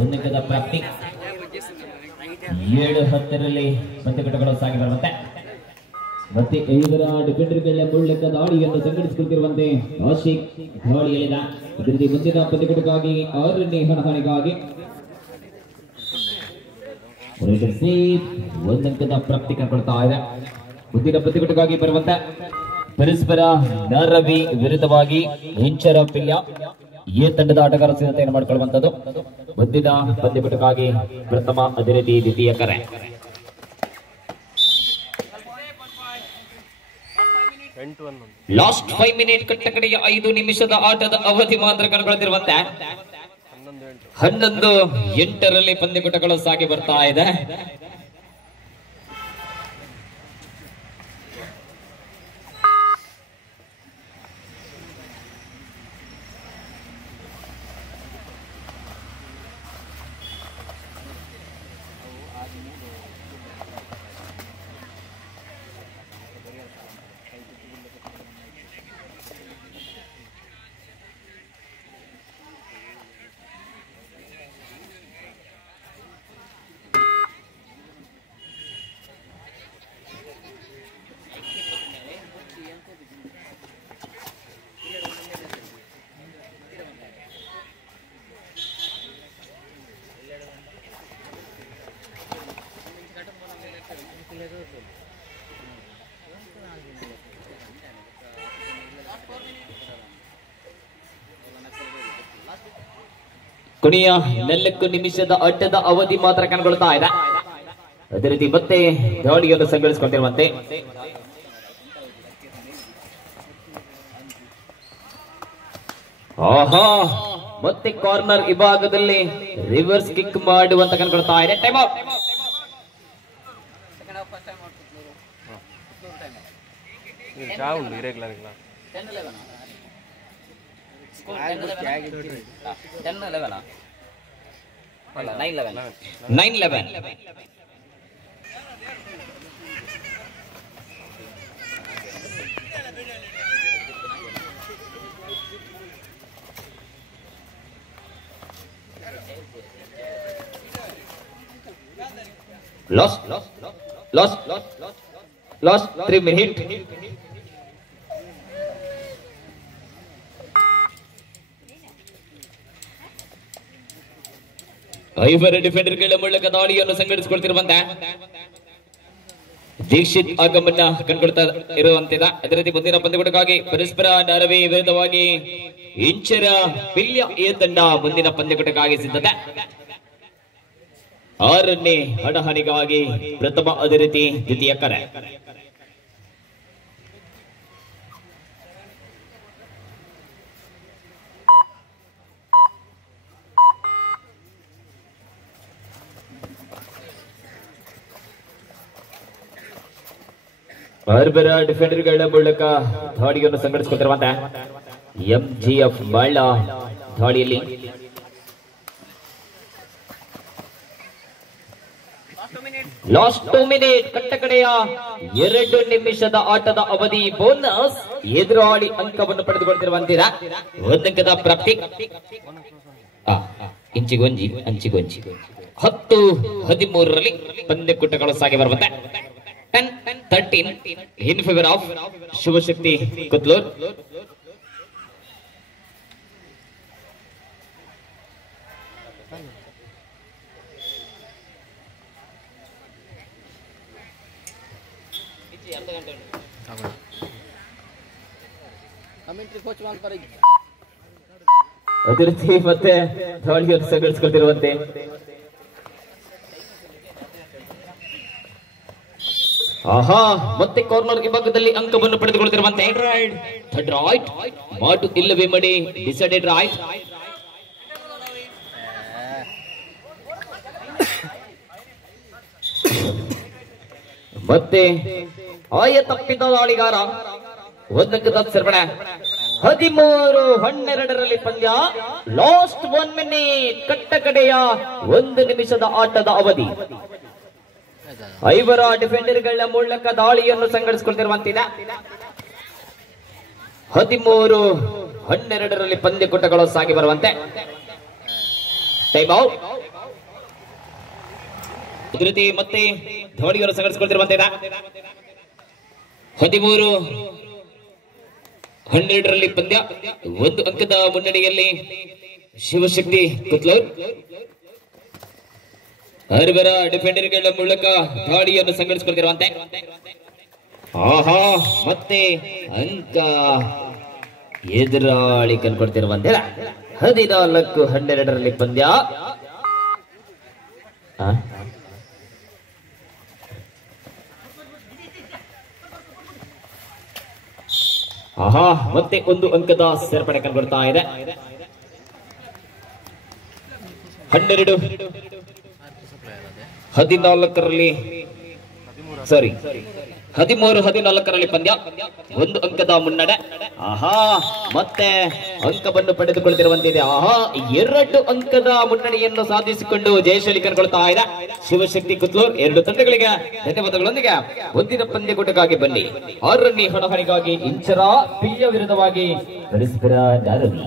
ಒಂದಕ್ಕದ ಪ್ರಾಪ್ತಿ 7-10ರಲ್ಲಿ ಪಂದ್ಯಕೂಟಗಳು ಸಾಗಿ ಬರುವಂತೆ ಮತ್ತೆ 5ರ ಡಿಫೆಂಡರ್ಗಳ ಮೂಲಕ ದಾಳಿಯನ್ನು ಸಂಘಟಿಸಿಕೊಳ್ಳುತ್ತಿರುವಂತೆ ಆಶಿಕ್ ದಾಳಿಯಲ್ಲಿದೆ. ಇದರಲ್ಲಿ ಮುಂದಿನ ಪಂದ್ಯಕೂಟಕ್ಕಾಗಿ 6ನೇ ಹಣಹಾನಿಗಾಗಿ ಒಂದಂಕದ ಪ್ರಾಪ್ತಿ ಕಂಡುಕೊಳ್ತಾ ಇದೆ. ಮುಂದಿನ ಪಂದ್ಯಕೂಟಕ್ಕಾಗಿ ಬರುವಂತ ಪರಸ್ಪರ ನರವಿ ವಿರುದ್ಧವಾಗಿ ಇಂಚರ ಪಿಲ್ಯ ಈ ತಂಡದ ಆಟಗಾರ ಸಿದ್ಧತೆಯನ್ನು ಮಾಡಿಕೊಳ್ಳುವಂತದ್ದು. ಮುಂದಿನ ಪಂದ್ಯಕೂಟಕ್ಕಾಗಿ ಪ್ರಥಮ ಅದೇ ರೀತಿ ದ್ವಿತೀಯ ಕರೆ. ಲಾಸ್ಟ್ 5 ಮಿನಿಟ್ ಕಟ್ಟಕಡೆಯ 5 ನಿಮಿಷದ ಆಟದ ಅವಧಿ ಮಾತ್ರ ಕಂಡುಕೊಳ್ಳುತ್ತಿರುವಂತೆ 11-8ರಲ್ಲಿ ಪಂದ್ಯಕೂಟಗಳು ಸಾಗಿ ಬರ್ತಾ ಇದೆ. ಕೊನೆಯ 4 ನಿಮಿಷದ ಆಟದ ಅವಧಿ ಮಾತ್ರ ಕಂಡುಕೊಳ್ತಾ ಇದೆ. ಅದೇ ರೀತಿ ಮತ್ತೆ ದಾಳಿಯನ್ನು ಸಂಘಟಿಸಿಕೊಂಡಿರುವಂತೆ ಮತ್ತೆ ಕಾರ್ನರ್ ವಿಭಾಗದಲ್ಲಿ ರಿವರ್ಸ್ ಕಿಕ್ ಮಾಡುವಂತ ಕಂಡುಕೊಳ್ತಾ ಇದೆ. Time out. Lost 3 minutes. ಐವರ ಡಿಫೆಂಡರ್ಗಳ ಮೂಲಕ ದಾಳಿಯನ್ನು ಸಂಘಟಿಸಿಕೊಳ್ತಿರುವಂತೆ ದೀಕ್ಷಿತ್ ಆಗಮನ ಕಂಡುಕೊಳ್ತಾ ಇರುವಂತಿದೆ. ಅದೇ ರೀತಿ ಮುಂದಿನ ಪಂದ್ಯಕೂಟಕ್ಕಾಗಿ ಪರಸ್ಪರ ನರವಿ ವಿರುದ್ಧವಾಗಿ ಇಂಚರ ಪಿಲ್ಯ ಎ ತಂಡ ಮುಂದಿನ ಪಂದ್ಯಕೂಟಕ್ಕಾಗಿ ಸಿದ್ಧತೆ. 6ನೇ ಹಣಹಾನಿಗಾಗಿ ಪ್ರಥಮ ಅದೇ ರೀತಿ ದ್ವಿತೀಯ ಕರೆ. ಬರ್ಬರ ಡಿಫೆಂಡರ್ಗಳ ಮೂಲಕ ದಾಳಿಯನ್ನು ಸಂಘಟಿಸಿಕೊಳ್ತಿರುವಂತೆ ಎಂಜಿಎಫ್ ಬಾಳ ದಾಳಿಯಲ್ಲಿ ಲಾಸ್ಟ್ 2 ಮಿನಿಟ್ ಕಟ್ಟಕಡೆಯ 2 ನಿಮಿಷದ ಆಟದ ಅವಧಿ ಬೋನಸ್ ಎದುರಾಳಿ ಅಂಕವನ್ನು ಪಡೆದುಕೊಳ್ತಿರುವಂತಿದೆ. 1 ಅಂಕದ ಪ್ರಾಪ್ತಿ. ಇಂಚಿಗೊಂಜಿ 10-13ರಲ್ಲಿ ಪಂದ್ಯಕೂಟಗಳು ಸಾಗಿ ಬರುವಂತೆ 10-13 in favor of Shivashakti Kutlur. ಅದೇ ರೀತಿ ಮತ್ತೆ ದಾಳಿಯನ್ನು ಸಂಘಟಿಸಿಕೊಳ್ತಿರುವಂತೆ ಮತ್ತೆ ಕಾರ್ನರ್ ವಿಭಾಗದಲ್ಲಿ ಅಂಕವನ್ನು ಪಡೆದುಕೊಳ್ಳುತ್ತಿರುವಂತೆ ಥರ್ಡ್ ರೈಟ್ ಮಾಟು ಇಲ್ಲವೇ ಮಡಿ ಡಿಸೈಡೆಡ್ ರೈಟ್. ಮತ್ತೆ ಆಯ ತಪ್ಪಿದ ದಾಳಿಗಾರ ಒಂದಕ್ಕೆ ಸೇರ್ಪಡೆ 13-12 ಪಂದ್ಯ. ಲಾಸ್ಟ್ 1 ಮಿನಿಟ್, ಕಟ್ಟ ಕಡೆಯ 1 ನಿಮಿಷದ ಆಟದ ಅವಧಿ. 5 ಡಿಫೆಂಡರ್ಗಳ ಮೂಲಕ ದಾಳಿಯನ್ನು ಸಂಘಟಿಸಿಕೊಳ್ತಿರುವಂತಿದೆ. 13-12 ಪಂದ್ಯಕೂಟಗಳು ಸಾಗಿ ಬರುವಂತೆ. Time out. ಇದೇ ರೀತಿ ಮತ್ತೆ ದಾಳಿಯನ್ನು ಸಂಘಟಿಸಿಕೊಳ್ತಿರುವಂತಿದೆ. 13-12 ಪಂದ್ಯ. 1 ಅಂಕದ ಮುನ್ನಡೆಯಲ್ಲಿ ಶಿವಶಕ್ತಿ ಕುತ್ಲೂರ್. 6 ಡಿಫೆಂಡರ್ಗಳ ಮೂಲಕ ದಾಳಿಯನ್ನು ಸಂಘಟಿಸಿಕೊಳ್ತಿರುವಂತೆ. ಆಹಾ, ಮತ್ತೆ ಅಂಕ ಎದುರಾಳಿ ಕಂಡುಕೊಡ್ತಿರುವಂತೆ. 14-12 ಪಂದ್ಯ. ಆಹಾ, ಮತ್ತೆ 1 ಅಂಕದ ಸೇರ್ಪಡೆ ಕಂಡುಕೊಡ್ತಾ ಇದೆ. 13-14 ಪಂದ್ಯ. 1 ಅಂಕದ ಮುನ್ನಡೆ. ಆಹಾ, ಮತ್ತೆ ಅಂಕವನ್ನು ಪಡೆದುಕೊಳ್ಳುತ್ತಿರುವಂತಿದೆ. ಆಹಾ, 2 ಅಂಕದ ಮುನ್ನಡೆಯನ್ನು ಸಾಧಿಸಿಕೊಂಡು ಜಯಶಾಲಿ ಕಂಡುಕೊಳ್ತಾ ಇದೆ ಶಿವಶಕ್ತಿ ಕುತ್ಲೂರ್. 2 ತಂಡಗಳಿಗೆ ಧನ್ಯವಾದಗಳೊಂದಿಗೆ ಮುಂದಿನ ಪಂದ್ಯಕೂಟಕ್ಕಾಗಿ ಬನ್ನಿ. 6ನೇ ಹಣಹಣಿಗಾಗಿ ಇಂಚರ ಪಿಲ್ಯ ವಿರುದ್ಧವಾಗಿ ಪರಸ್ಪರ ನಾರವಿ.